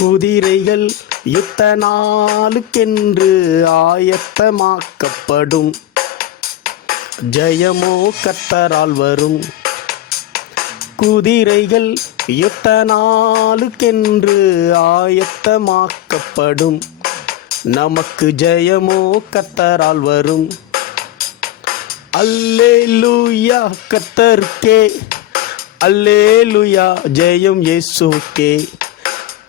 குதிரைகள் யுத்த நாளுக்கென்று ஆயத்தமாக்கப்படும். ஜெயமோ கத்தரால் வரும். குதிரைகள் யுத்த நாளுக்கென்று ஆயத்தமாக்கப்படும். நமக்கு ஜெயமோ கத்தரால் வரும். அல்லேலூயா அல்லே அல்லேலூயா ஜெயம் இயேசுக்கே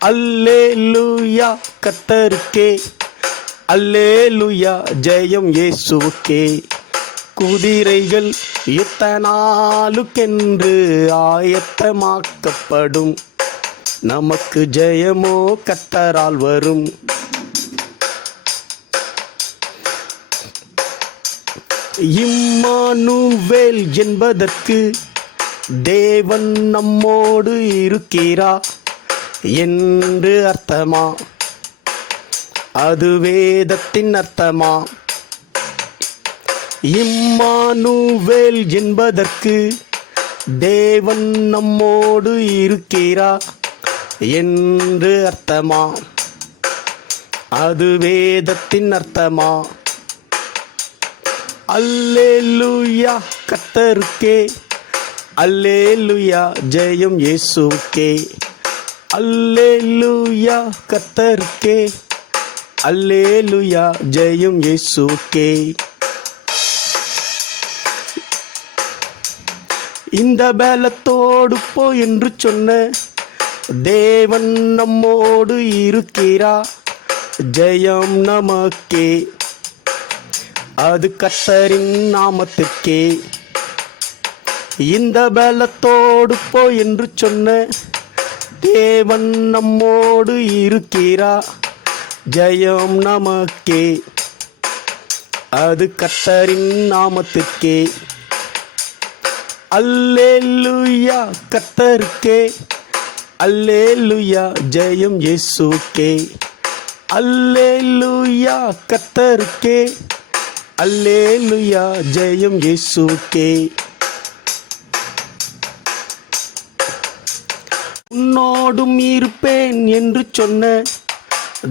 அல்லே லூயா கத்தருக்கே. அல்லேலூயா ஜெயம் இயேசுக்கே குதிரைகள் யுத்த நாளுக்கென்று ஆயத்தமாக்கப்படும். நமக்கு ஜெயமோ கத்தரால் வரும். இம்மானுவேல் என்பதற்கு தேவன் நம்மோடு இருக்கிறா என்று அர்த்தமா? அது வேதத்தின் அர்த்தமா? இம்மானுவேல் என்பதற்கு தேவன் நம்மோடு இருக்கிறா என்று அர்த்தமா? அது வேதத்தின் அர்த்தமா? அல்லேலூயா கத்தருக்கே அல்லேலூயா ஜெயம் இயேசுக்கே அல்லேலூயா கத்தருக்கே. அல்லேலூயா ஜெயம் இயேசுக்கே. இந்த பலத்தோடு போ என்று சொன்ன தேவன் நம்மோடு இருக்கிறா. ஜெயம் நமக்கே. அது கத்தரின் நாமத்துக்கே. இந்த பலத்தோடு போ என்று சொன்ன தேவன் நம்மோடு இருக்கிறா ஜெயம் நமக்கே. அது கத்தரின் நாமத்துக்கே அல்லேலூயா கத்தருக்கே அல்லேலூயா ஜெயம் இயேசுக்கே. அல்லேலூயா கத்தருக்கே அல்லேலூயா ஜெயம் இயேசுக்கே. உன்னோடும் இருப்பேன் என்று சொன்ன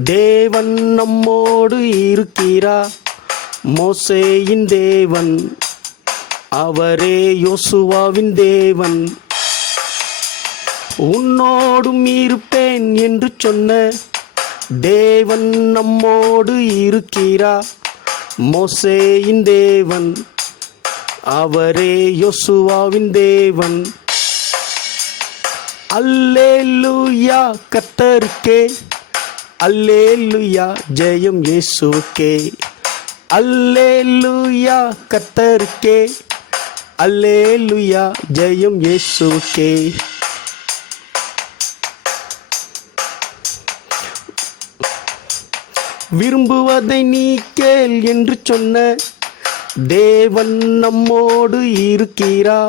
தேவன் நம்மோடு இருக்கிறா. மோசேயின் தேவன் அவரே யோசுவாவின் தேவன். உன்னோடும் இருப்பேன் என்று சொன்ன தேவன் நம்மோடு இருக்கிறா. மோசேயின் தேவன் அவரே யோசுவாவின் தேவன். அல்லேலுயா கத்தருக்கே. அல்லேலுயா ஜெயம் இயேசுக்கே அல்லேலுயா கத்தருக்கே. அல்லேலுயா ஜெயம் இயேசுக்கே விரும்புவதை நீ கேள் என்று சொன்ன தேவன் நம்மோடு இருக்கிறா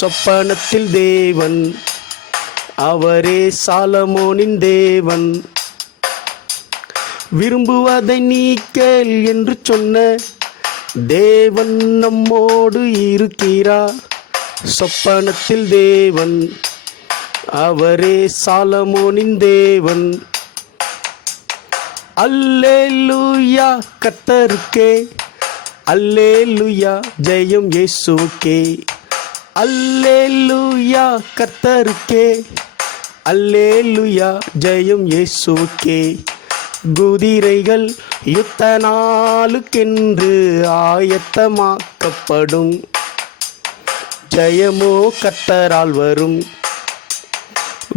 சொப்பனத்தில் தேவன் அவரே சாலமோனின் தேவன். விரும்புவதை நீ என்று சொன்ன தேவன் நம்மோடு இருக்கிறா. சொப்பனத்தில் தேவன் அவரே சாலமோனின் தேவன். அல்லே லூயா கத்தருக்கே. அல்லே லூயா ஜெயம் இயேசுக்கே அல்லேலூயா கத்தருக்கே. அல்லேலூயா ஜெயம் இயேசுக்கே. குதிரைகள் யுத்த நாளுக்கென்று ஆயத்தமாக்கப்படும். ஜெயமோ கத்தரால் வரும்.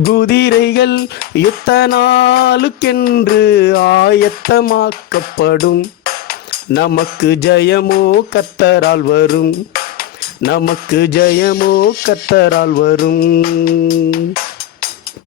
குதிரைகள் யுத்த நாளுக்கென்று ஆயத்தமாக்கப்படும். நமக்கு ஜெயமோ கத்தரால் வரும். நமக்கு ஜெயமோ கத்தரால் வரும்.